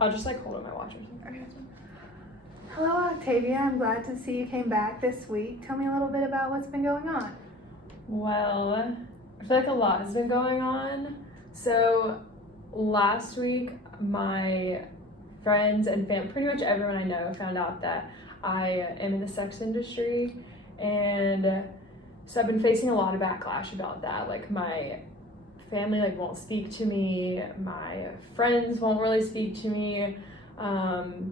I'll just like hold up my watch or something. Okay. Hello, Octavia. I'm glad to see you came back this week. Tell me a little bit about what's been going on. Well, I feel like a lot has been going on. So last week, my friends and pretty much everyone I know found out that I am in the sex industry, and so I've been facing a lot of backlash about that. Like my family won't speak to me, my friends won't really speak to me.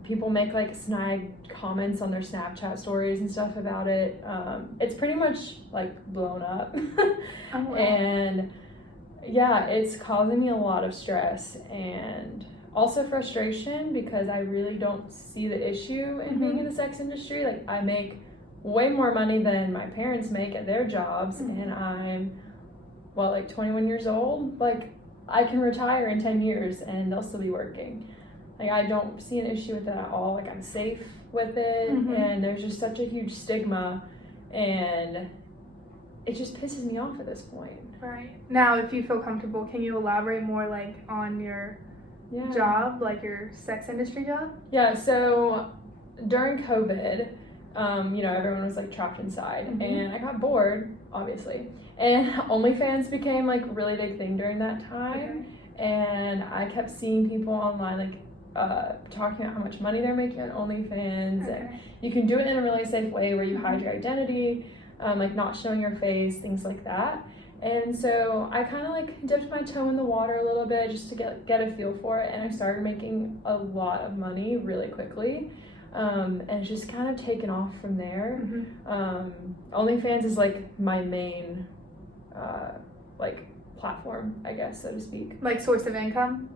People make like snide comments on their Snapchat stories and stuff about it. It's pretty much like blown up. Oh, wow. And yeah, it's causing me a lot of stress and also frustration because I really don't see the issue in being in the sex industry. Like I make way more money than my parents make at their jobs, and I'm 21 years old. Like I can retire in 10 years and they'll still be working. Like I don't see an issue with it at all. Like I'm safe with it, and there's just such a huge stigma, and it just pisses me off at this point. Right. Now, if you feel comfortable, can you elaborate more like on your job, like your sex industry job? Yeah, so during COVID, everyone was like trapped inside, and I got bored, obviously. And OnlyFans became like a really big thing during that time. And I kept seeing people online like talking about how much money they're making on OnlyFans, and you can do it in a really safe way where you hide your identity, like not showing your face, things like that. And so I kind of like dipped my toe in the water a little bit just to get a feel for it, and I started making a lot of money really quickly. And it's just kind of taken off from there. OnlyFans is like my main like platform, I guess, so to speak. Like source of income?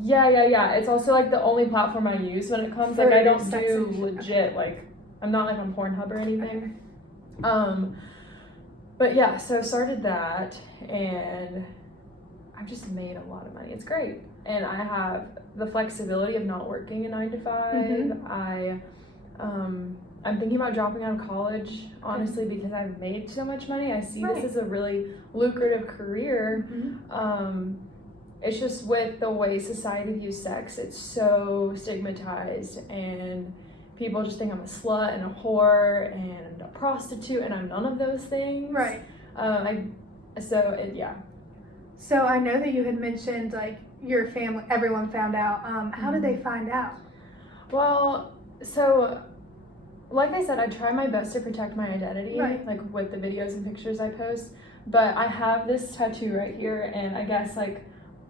Yeah. It's also like the only platform I use when it comes. Like I don't do legit, like I'm not like on Pornhub or anything. But yeah, so I started that, and I've just made a lot of money. It's great. And I have the flexibility of not working a 9 to 5. I'm thinking about dropping out of college, honestly, because I've made so much money. I see this as a really lucrative career. It's just with the way society views sex, it's so stigmatized, and people just think I'm a slut and a whore and a prostitute, and I'm none of those things. Right. So I know that you had mentioned like your family, everyone found out. How did they find out? Well, so like I said, I try my best to protect my identity, like with the videos and pictures I post, but I have this tattoo right here, and I guess like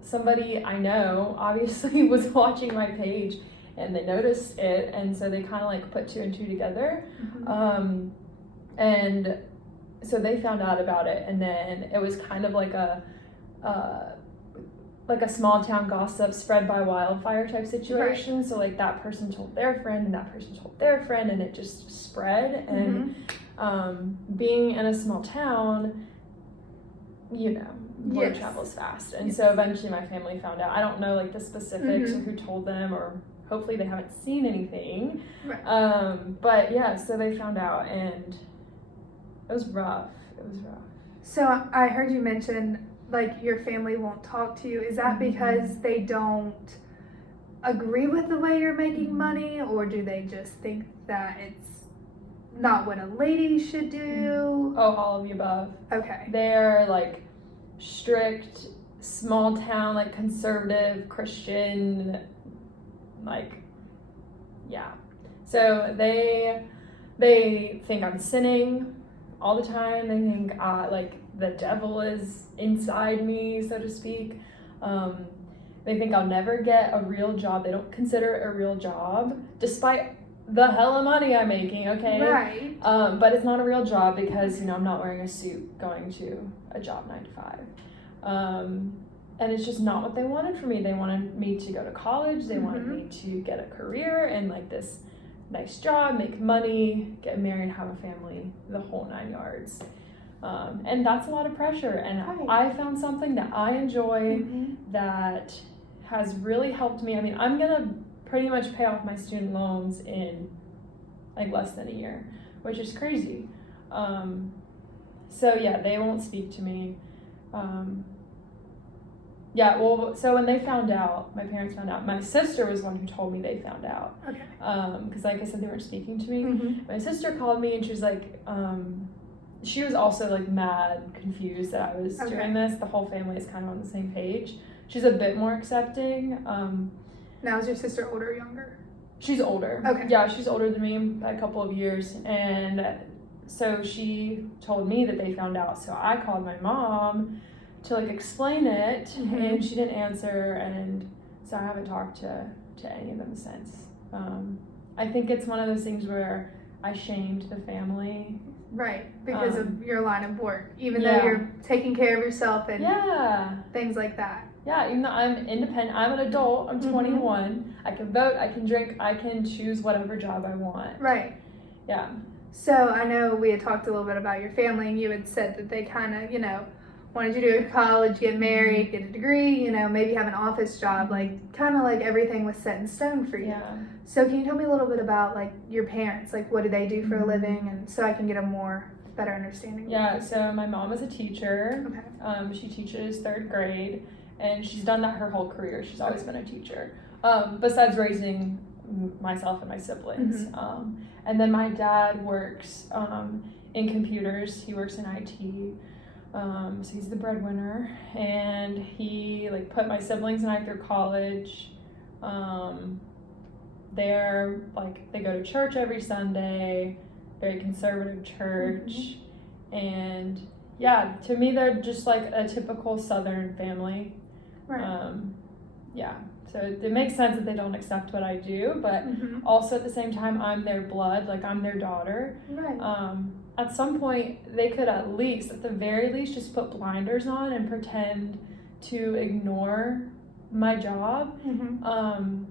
somebody I know obviously was watching my page and they noticed it, and so they kind of like put 2 and 2 together. And so they found out about it, and then it was kind of like a small town gossip spread by wildfire type situation. So like that person told their friend, and that person told their friend, and it just spread. And being in a small town, word travels fast. And so eventually my family found out. I don't know like the specifics or who told them, or hopefully they haven't seen anything. But yeah, so they found out, and it was rough. So I heard you mention like your family won't talk to you. Is that because they don't agree with the way you're making money, or do they just think that it's not what a lady should do? Oh, all of the above. Okay. They're like strict, small town, like conservative Christian, like, yeah. So they think I'm sinning all the time. They think like the devil is inside me, so to speak. They think I'll never get a real job. They don't consider it a real job, despite the hella money I'm making, okay? Right. But it's not a real job because, I'm not wearing a suit going to a job 9 to 5. And it's just not what they wanted for me. They wanted me to go to college. They wanted me to get a career and like this nice job, make money, get married, have a family, the whole 9 yards. And that's a lot of pressure. And I found something that I enjoy that has really helped me. I mean, I'm gonna pretty much pay off my student loans in like less than a year, which is crazy. So yeah, they won't speak to me. Yeah, well, so when they found out, my parents found out, my sister was one who told me they found out. Okay. Because like I said, they weren't speaking to me. Mm-hmm. My sister called me and she was like, she was also like mad confused that I was Okay. doing this. The whole family is kind of on the same page. She's a bit more accepting. Now, is your sister older or younger? She's older. Okay. Yeah, she's older than me by a couple of years. And so she told me that they found out. So I called my mom to like explain it, Mhm. and she didn't answer. And so I haven't talked to any of them since. I think it's one of those things where I shamed the family. Right, because of your line of work, even though Yeah. you're taking care of yourself and Yeah. things like that. Yeah, even though I'm independent, I'm an adult, I'm Mhm. 21, I can vote, I can drink, I can choose whatever job I want. Right. Yeah. So I know we had talked a little bit about your family, and you had said that they kind of, wanted you to go to college, get married, get a degree, maybe have an office job, like kind of like everything was set in stone for you. Yeah. So can you tell me a little bit about like your parents, like what do they do for a Mhm. living, and so I can get a better understanding? Yeah, so my mom is a teacher. Okay. She teaches 3rd grade, and she's done that her whole career. She's always been a teacher. Besides raising myself and my siblings. Mhm. And then my dad works in computers. He works in IT. So he's the breadwinner, and he like put my siblings and I through college. They're like, they go to church every Sunday, very conservative church. And yeah, to me they're just like a typical Southern family. Right. Yeah, so it makes sense that they don't accept what I do, but Mhm. also at the same time I'm their blood, like I'm their daughter. Right. At some point they could at the very least just put blinders on and pretend to ignore my job. Mhm.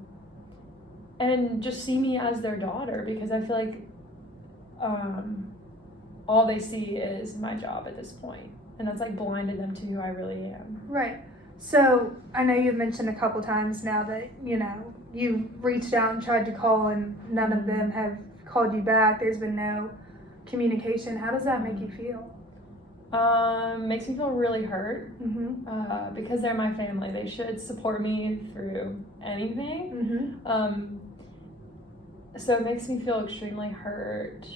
And just see me as their daughter, because I feel like all they see is my job at this point, and that's like blinded them to who I really am. Right. So I know you've mentioned a couple times now that you reached out and tried to call, and none of them have called you back. There's been no communication. How does that make you feel? Makes me feel really hurt, Mm-hmm. because they're my family. They should support me through anything. Mm-hmm. So it makes me feel extremely hurt,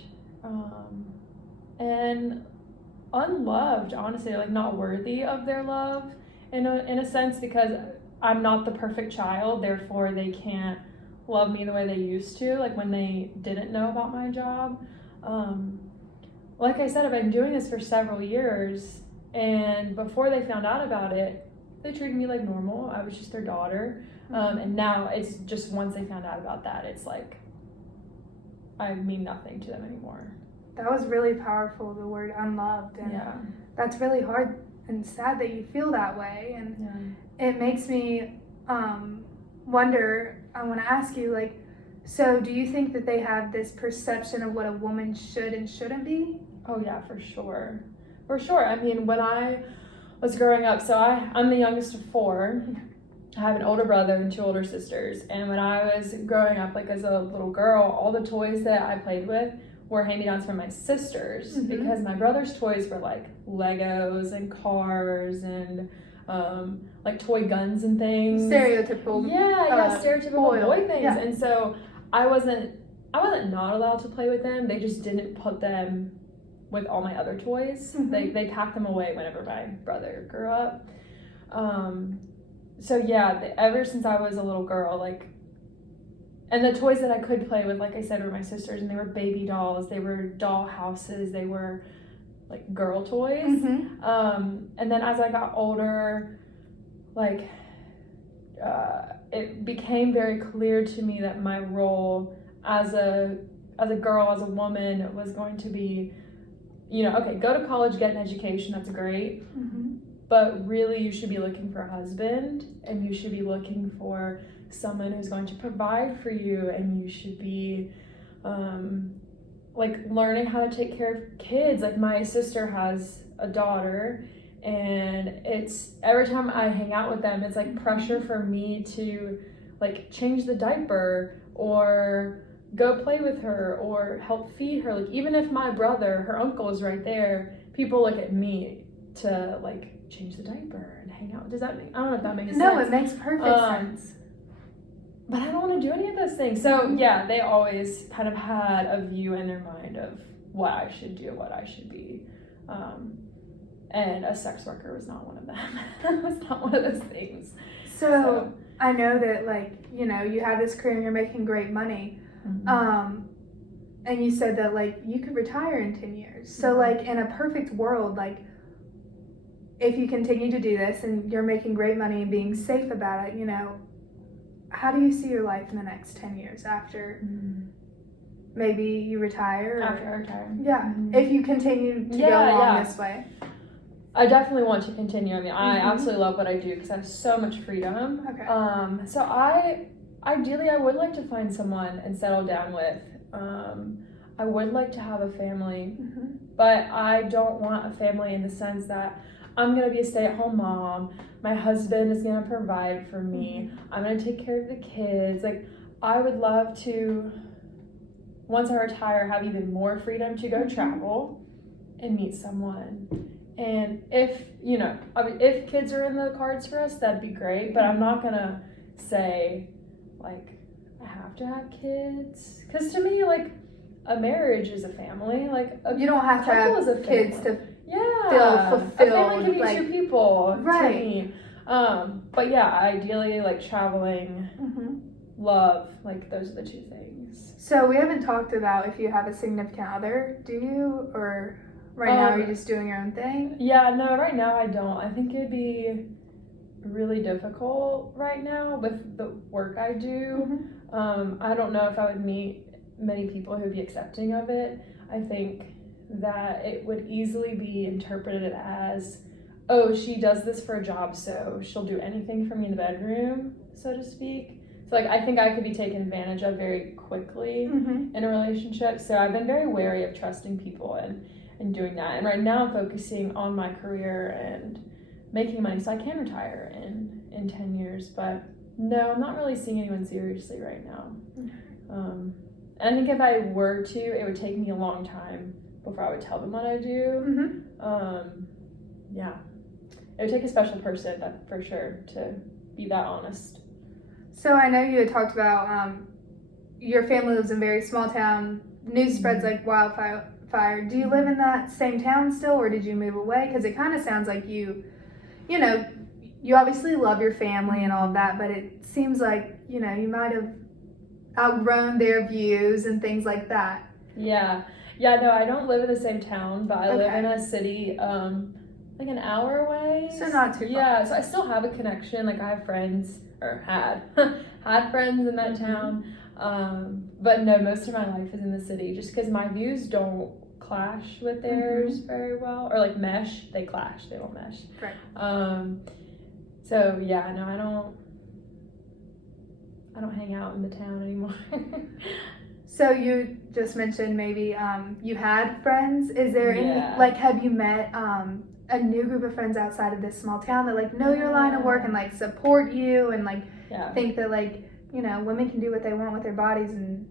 and unloved, honestly, like not worthy of their love in a sense, because I'm not the perfect child, therefore they can't love me the way they used to, like when they didn't know about my job. Like I said, I've been doing this for several years, and before they found out about it, they treated me like normal. I was just their daughter. And now it's just once they found out about that, it's like I mean nothing to them anymore. That was really powerful, the word unloved, and Yeah. that's really hard and sad that you feel that way, and it makes me wonder. I want to ask you, like, so do you think that they have this perception of what a woman should and shouldn't be? Oh yeah, for sure. For sure. I mean, when I was growing up, so I'm the youngest of 4. I have an older brother and 2 older sisters. And when I was growing up, like as a little girl, all the toys that I played with were hand-me-downs from my sisters, Mhm. because my brother's toys were like Legos and cars and like toy guns and things. Stereotypical. Stereotypical boy. boy things. Yeah. And so I wasn't not allowed to play with them. They just didn't put them with all my other toys. Mhm. They packed them away whenever my brother grew up. So yeah, ever since I was a little girl, like, and the toys that I could play with, like I said, were my sisters, and they were baby dolls, they were doll houses, they were like girl toys. Mm-hmm. And then as I got older, like, it became very clear to me that my role as a girl, as a woman, was going to be, okay, go to college, get an education, that's great. Mm-hmm. But really, you should be looking for a husband, and you should be looking for someone who's going to provide for you, and you should be like learning how to take care of kids. Like my sister has a daughter, and it's every time I hang out with them, it's like pressure for me to like change the diaper or go play with her or help feed her. Like even if my brother, her uncle, is right there, people look at me to like change the diaper and hang out. Does that make, I don't know if that makes No, sense. it makes perfect sense. But I don't want to do any of those things. So yeah, they always kind of had a view in their mind of what I should do, what I should be. And a sex worker was not one of them. It was not one of those things. So I know that, like, you know, you have this career and you're making great money. And you said that, like, you could retire in 10 years. So, like, in a perfect world, like, if you continue to do this and you're making great money and being safe about it, you know, how do you see your life in the next 10 years after maybe you retire? After I retire. Yeah, if you continue to go along this way. I definitely want to continue. I mean, I absolutely love what I do because I have so much freedom. Okay. So ideally, I would like to find someone and settle down with. I would like to have a family, but I don't want a family in the sense that I'm going to be a stay-at-home mom. My husband is going to provide for me. I'm going to take care of the kids. Like, I would love to, once I retire, have even more freedom to go travel and meet someone. And if, you know, if kids are in the cards for us, that'd be great. But I'm not going to say, like, I have to have kids. Because to me, like, a marriage is a family. Like, You don't have to have kids to feel fulfilled. A family can be like, two people, right. to me. But yeah, ideally, like, traveling, love, like, those are the two things. So we haven't talked about if you have a significant other, do you? Or right now are you just doing your own thing? Yeah, no, right now I don't. I think it'd be really difficult right now with the work I do. I don't know if I would meet many people who would be accepting of it. I think that it would easily be interpreted as, oh, she does this for a job, so she'll do anything for me in the bedroom, so to speak. So, like, I think I could be taken advantage of very quickly in a relationship. So I've been very wary of trusting people and doing that. And right now I'm focusing on my career and making money so I can retire in 10 years. But no, I'm not really seeing anyone seriously right now. And I think if I were to, it would take me a long time before I would tell them what I do. Yeah. It would take a special person, that for sure, to be that honest. So I know you had talked about your family lives in a very small town. News spreads like wildfire. Do you live in that same town still, or did you move away? Because it kind of sounds like you know, you obviously love your family and all of that, but it seems like, you know, you might have outgrown their views and things like that. Yeah, no, I don't live in the same town, but I live in a city like an hour away. So not too far. Yeah, so I still have a connection. Like, I have friends, or had friends in that town. But no, most of my life is in the city just because my views don't clash with theirs very well. Or like mesh, they clash, they don't mesh. Right. So yeah, no, I don't hang out in the town anymore. So you just mentioned maybe you had friends. Is there any, like, have you met a new group of friends outside of this small town that, like, know your line of work and, like, support you and, like, think that, like, you know, women can do what they want with their bodies and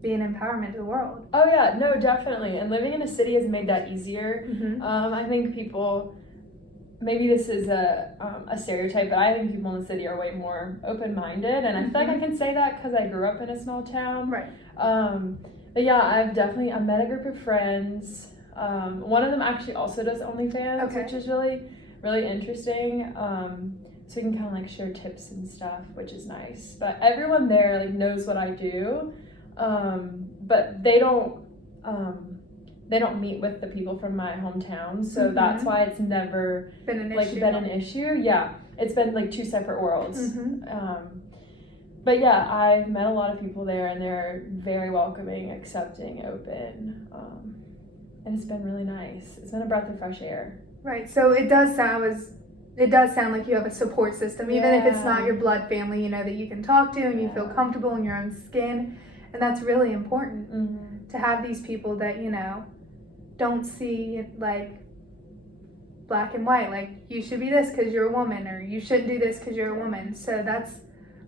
be an empowerment to the world? Oh yeah, no, definitely. And living in a city has made that easier. I think people, maybe this is a stereotype, but I think people in the city are way more open-minded, and I feel like I can say that because I grew up in a small town. Right. But yeah, I've met a group of friends. One of them actually also does OnlyFans, which is really, really interesting. So you can kind of like share tips and stuff, which is nice. But everyone there like knows what I do, but they don't meet with the people from my hometown. So that's why it's never been an issue. Yeah, it's been like two separate worlds. But yeah, I've met a lot of people there, and they're very welcoming, accepting, open, and it's been really nice. It's been a breath of fresh air. Right. So it does sound like you have a support system, even if it's not your blood family, you know, that you can talk to and you feel comfortable in your own skin. And that's really important to have these people that, you know, don't see it like black and white, like you should be this because you're a woman, or you shouldn't do this because you're a woman. So that's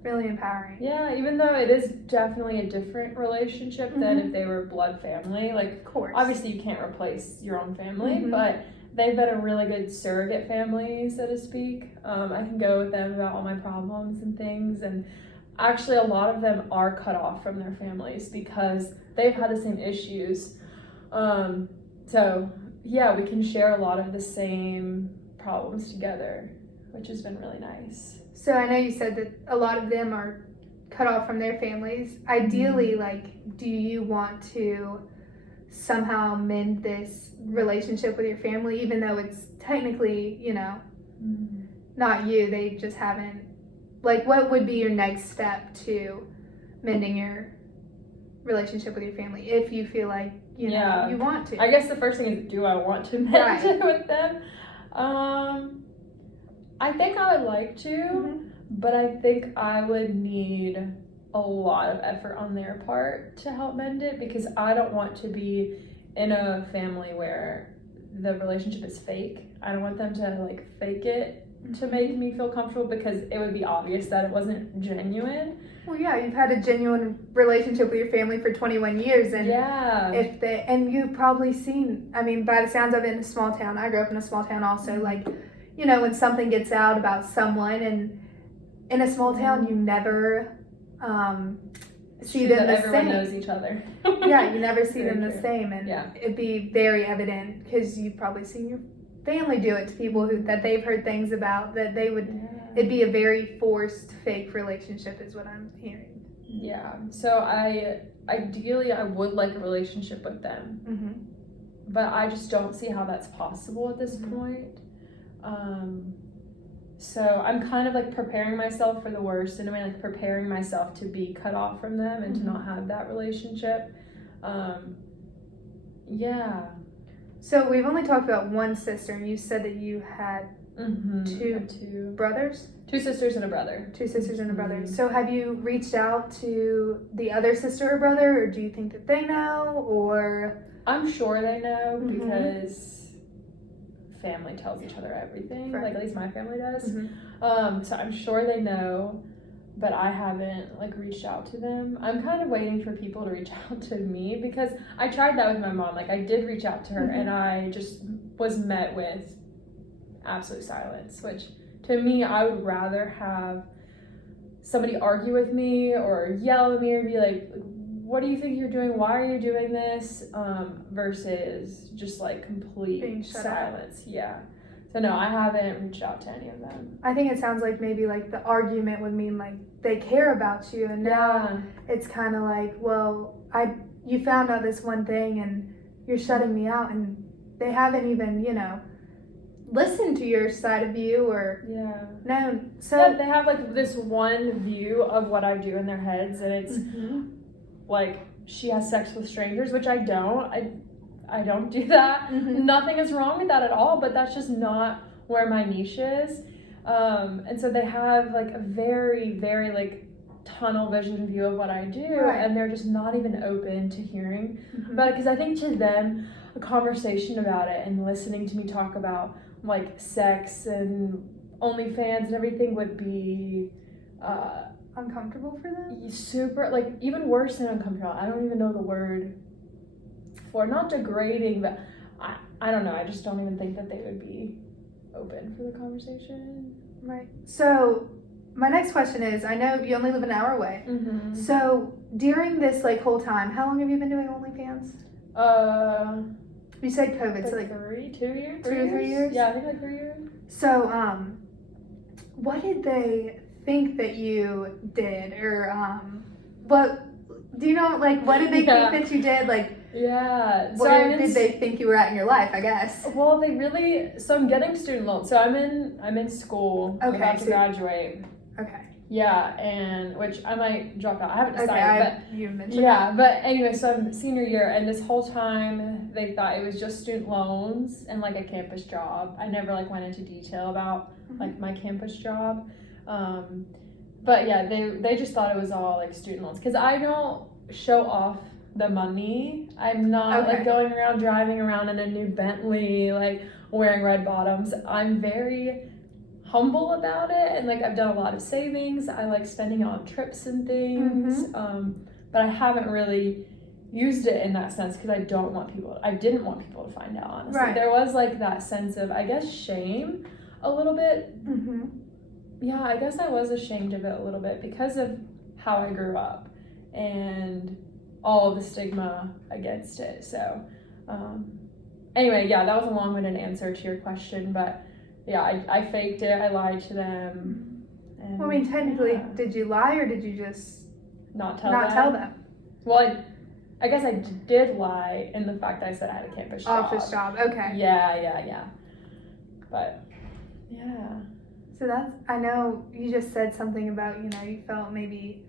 really empowering. Yeah, even though it is definitely a different relationship than if they were blood family. Like, of course, obviously you can't replace your own family, but they've been a really good surrogate family, so to speak. I can go with them about all my problems and things, and actually a lot of them are cut off from their families because they've had the same issues. So yeah, we can share a lot of the same problems together, which has been really nice. So I know you said that a lot of them are cut off from their families. Ideally, like, do you want to somehow mend this relationship with your family, even though it's technically, you know, not you, they just haven't, like, what would be your next step to mending your relationship with your family if you feel like, you know, you want to? I guess the first thing is, do I want to mend it with them? I think I would like to, but I think I would need a lot of effort on their part to help mend it, because I don't want to be in a family where the relationship is fake. I don't want them to like fake it to make me feel comfortable, because it would be obvious that it wasn't genuine. Well, yeah, you've had a genuine relationship with your family for 21 years, and and you've probably seen, I mean, by the sounds of it, in a small town, I grew up in a small town also, like, you know, when something gets out about someone, and in a small town, you never see them the same. Everyone knows each other. Yeah, you never see them the true. same, and it'd be very evident, because you've probably seen your family do it to people that they've heard things about, that they would, it'd be a very forced, fake relationship is what I'm hearing. Yeah, so ideally I would like a relationship with them, but I just don't see how that's possible at this point. So I'm kind of like preparing myself for the worst, in a way, like preparing myself to be cut off from them and to not have that relationship. So we've only talked about one sister, and you said that you had two brothers? 2 sisters and a brother. 2 sisters and a brother. So have you reached out to the other sister or brother, or do you think that they know, or? I'm sure they know, because family tells each other everything, like at least my family does. So I'm sure they know, but I haven't like reached out to them. I'm kind of waiting for people to reach out to me, because I tried that with my mom. Like I did reach out to her, and I just was met with absolute silence, which to me, I would rather have somebody argue with me or yell at me or be like, what do you think you're doing? Why are you doing this? Versus just like complete silence. Yeah. So no, I haven't reached out to any of them. I think it sounds like maybe like the argument would mean like they care about you, and now it's kind of like, well, you found out this one thing and you're shutting me out, and they haven't even, you know, listened to your side of you or known. So they have like this one view of what I do in their heads, and it's like she has sex with strangers, which I don't. I don't do that. Nothing is wrong with that at all, but that's just not where my niche is. And so they have like a very, very like tunnel vision view of what I do, and they're just not even open to hearing about it, because I think to them a conversation about it and listening to me talk about like sex and OnlyFans and everything would be uncomfortable for them? Super, like even worse than uncomfortable. I don't even know the word for, not degrading, but I don't know. I just don't even think that they would be open for the conversation. Right. So my next question is, I know you only live an hour away. So during this like whole time, how long have you been doing OnlyFans? You said COVID, so like 2 years? 2 or 3 years? Yeah, I think like 3 years. So, what did they think that you did, or what do you know? Like, what did they think that you did? Like, where did they think you were at in your life? I guess. Well, they really. So I'm getting student loans. So I'm in school. I'm about to graduate. Okay. Yeah, and which I might drop out. I haven't decided, but you mentioned that. But anyway, so I'm senior year, and this whole time they thought it was just student loans and like a campus job. I never like went into detail about like my campus job, but yeah, they just thought it was all like student loans, because I don't show off the money. I'm not like going around driving around in a new Bentley, like wearing red bottoms. I'm very humble about it, and like I've done a lot of savings. I like spending on trips and things, but I haven't really used it in that sense because I didn't want people to find out, honestly. Right. There was like that sense of, I guess, shame a little bit. Mm-hmm. Yeah, I guess I was ashamed of it a little bit because of how I grew up and all of the stigma against it. So, anyway, yeah, that was a long-winded answer to your question, but yeah, I faked it. I lied to them. And, Well, I mean, technically, yeah. did you lie or did you just Not tell them? Well, I guess I did lie in the fact that I said I had a campus job. Office job, okay. Yeah. But, yeah. So I know you just said something about, you felt maybe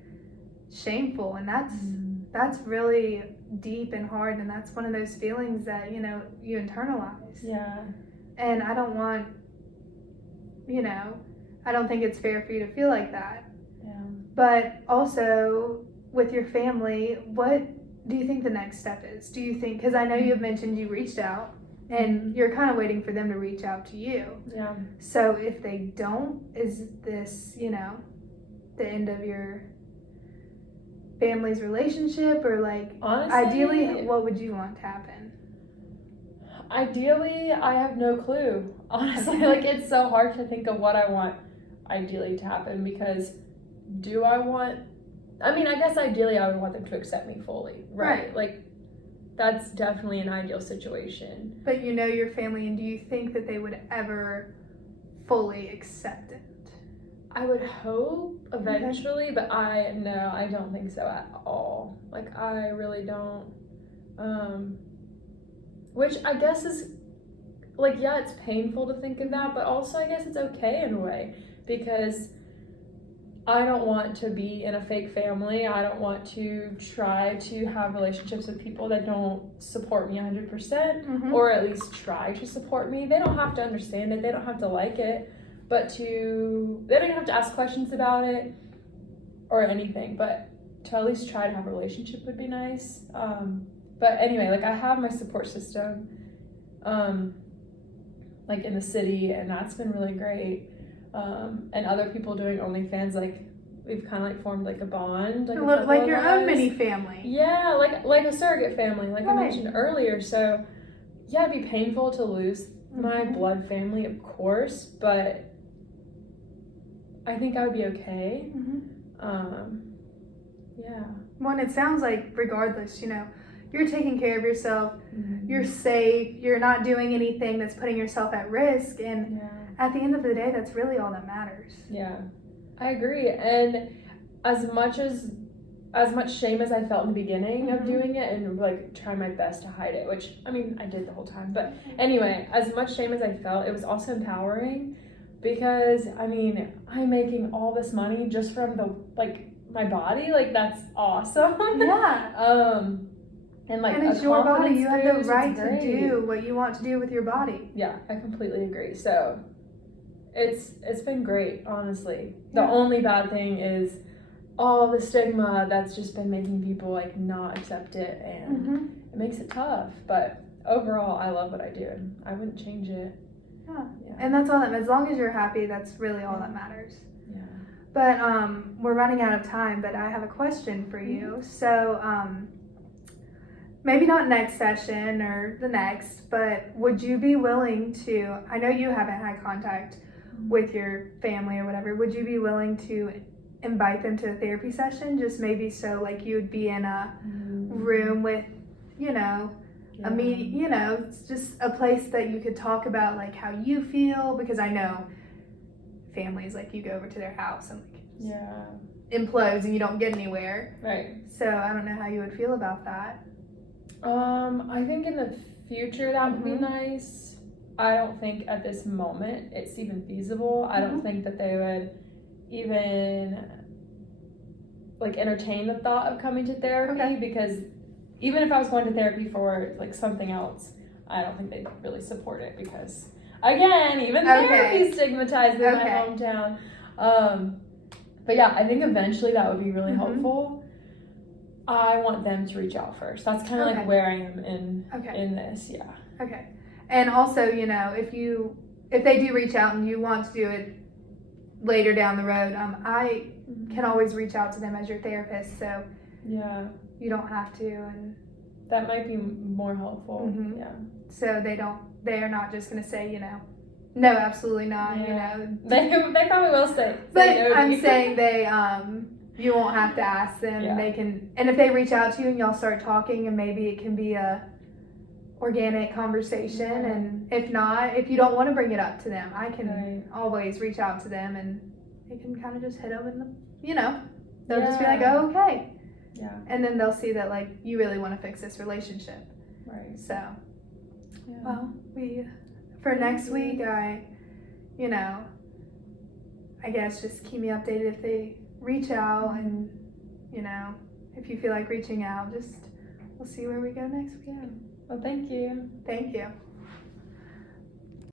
shameful, and that's really deep and hard, and that's one of those feelings that, you internalize. Yeah. And I don't want, I don't think it's fair for you to feel like that. Yeah. But also, with your family, what do you think the next step is? Do you think, because I know you've mentioned you reached out, and you're kind of waiting for them to reach out to you. Yeah. So if they don't, is this, the end of your family's relationship, or like, Honestly, ideally, what would you want to happen? Ideally, I have no clue. Honestly, like, it's so hard to think of what I want ideally to happen, because I guess ideally I would want them to accept me fully, right? Like, that's definitely an ideal situation. But you know your family, and do you think that they would ever fully accept it? I would hope eventually, but I don't think so at all. Like, I really don't. Which I guess is, like, yeah, it's painful to think of that, but also I guess it's okay in a way, because I don't want to be in a fake family. I don't want to try to have relationships with people that don't support me 100%, or at least try to support me. They don't have to understand it. They don't have to like it, but they don't even have to ask questions about it or anything, but to at least try to have a relationship would be nice. But anyway, like, I have my support system, like, in the city, and that's been really great. And other people doing OnlyFans, like, we've kind of like formed like a bond, like your own mini family. Yeah, like a surrogate family, like I mentioned earlier. So yeah, it'd be painful to lose my blood family, of course, but I think I would be okay. Yeah. Well, it sounds like regardless, you're taking care of yourself, you're safe, you're not doing anything that's putting yourself at risk, and at the end of the day, that's really all that matters. Yeah, I agree. And as much shame as I felt in the beginning of doing it, and like trying my best to hide it, which I mean I did the whole time, but anyway, as much shame as I felt, it was also empowering, because I mean I'm making all this money just from my body, like, that's awesome. Yeah. And like, and it's your body, you have the right to do what you want to do with your body. Yeah, I completely agree. So it's been great, honestly. The only bad thing is all the stigma that's just been making people like not accept it, and it makes it tough. But overall, I love what I do, and I wouldn't change it. Yeah. And that's all that, as long as you're happy, that's really all that matters. Yeah. But we're running out of time, but I have a question for you. So maybe not next session or the next, but would you be willing to, I know you haven't had contact with your family or whatever, would you be willing to invite them to a therapy session, just maybe so like you would be in a room with, a meeting, it's just a place that you could talk about like how you feel, because I know families, like, you go over to their house and like implodes and you don't get anywhere. Right. So I don't know how you would feel about that. I think in the future that would be nice. I don't think at this moment it's even feasible. I don't think that they would even like entertain the thought of coming to therapy, because even if I was going to therapy for like something else, I don't think they'd really support it, because again, even therapy is stigmatized in my hometown. But yeah, I think eventually that would be really helpful. I want them to reach out first. That's kind of like where I am in this. Yeah. Okay. And also, if they do reach out and you want to do it later down the road, I can always reach out to them as your therapist, so you don't have to. And That might be more helpful. Mhm. Yeah. So they are not just gonna say, you know, no, absolutely not, Yeah. you know. They probably will say But no to I'm you. saying you won't have to ask them. Yeah. They can, and if they reach out to you and y'all start talking, and maybe it can be a organic conversation. Yeah. And if not, if you don't want to bring it up to them, I can Right. always reach out to them, and they can kind of just hit them in the, you know, they'll just be Yeah. like, oh, okay, Yeah. and then they'll see that like you really want to fix this relationship. Right. So, Yeah. well, for next week, you know, I guess just keep me updated if they reach out, and you know, if you feel like reaching out, we'll see where we go next weekend. Well, thank you. Thank you.